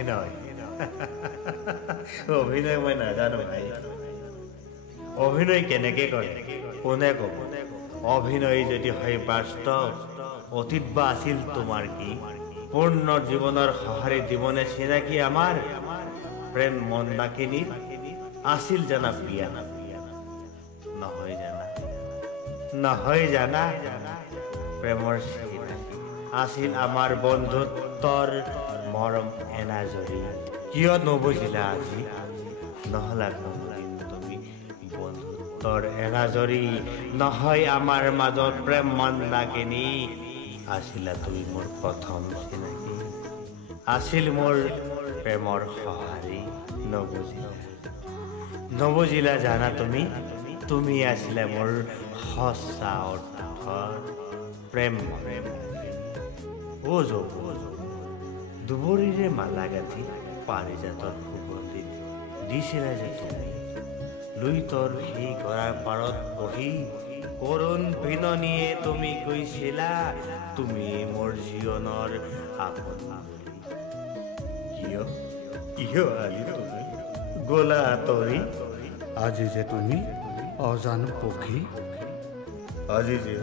অভিনয় অভিনয় মই নাজানো ভাই অভিনয় কেনেকে কৰে কোনে ক'ব অভিনয় যদি হয় বাস্তৱ অতীত বা আছিল তোমাৰ কি পূৰ্ণ জীৱনৰ সহাৰি জীৱনে চিনাকি আমাৰ প্ৰেম মন্দাকিনী আছিল জানা বিয়া নহয় জানা প্ৰেমৰ চিনাকি আছিল আমাৰ বন্ধুত্বৰ মৰম এনাজৰী কিয় নবুজিলা আজি নহলা তুমি বন্ধুত্বৰ এনাজৰী নহয় আমাৰ মাজত প্ৰেম মন্দাকিনী আছিলা তুমি মোৰ প্ৰথম চিনাকি আছিল মোৰ প্ৰেমৰ সহাৰি নবুজিলা জানা তুমি আছিলা মোৰ সঁচা অৰ্থৰ প্ৰেম দুবৰিৰে মালা গাঁঠি পাৰিজাতৰ সুগন্ধিত দিছিলা যে তুমি লুইতৰ সেই গৰাৰ পাৰত বহি কৰুণ বিননিয়ে তুমি কৈছিলা তুমি মোৰ জীৱনৰ আপোন কিয় আজি তুমি গলা আঁতৰি আজি যে তুমি অজান পক্ষী আজি যে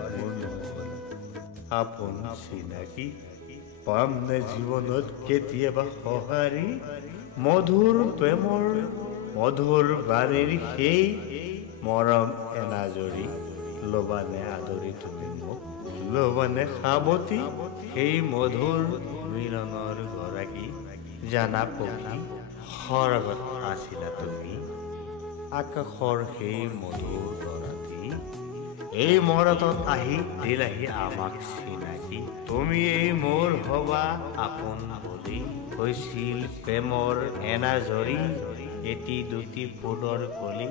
আপোন চিনাকি পাম নে জীৱনত কেতিয়াবা সঁহাৰি মধুৰ প্ৰেমৰ মধুৰ বাণীৰ সেই মৰম এনাজৰী লবানে আদৰি তুমি মোক লবানে সাৱতি সেই মধুৰ মিলনৰ গৰাকী জানা পক্ষী সৰগত আছিলা তুমি আকাশৰ সেই মধুৰ গৰাকী এই মৰতত আহি দিলাহি আমাক চিনাকি তুমি এই মোৰ হবা আপোন বুলি হৈছিল প্ৰেমৰ এনাজৰী এটি দুটি ফুলৰ কলি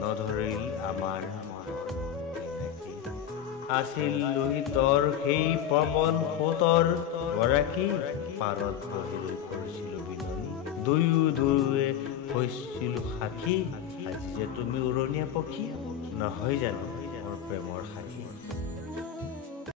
নধৰিল আমাৰ আছিল লোহিতৰ সেই পৱন সোঁতৰ গৰাকী পাৰত বহি কৰিছিলো বিননি দুয়োৱে হৈছিলো সাক্ষী আজি যে তুমি উৰণীয়া পক্ষী নহয় জানো মোৰ প্ৰেমৰ সাক্ষী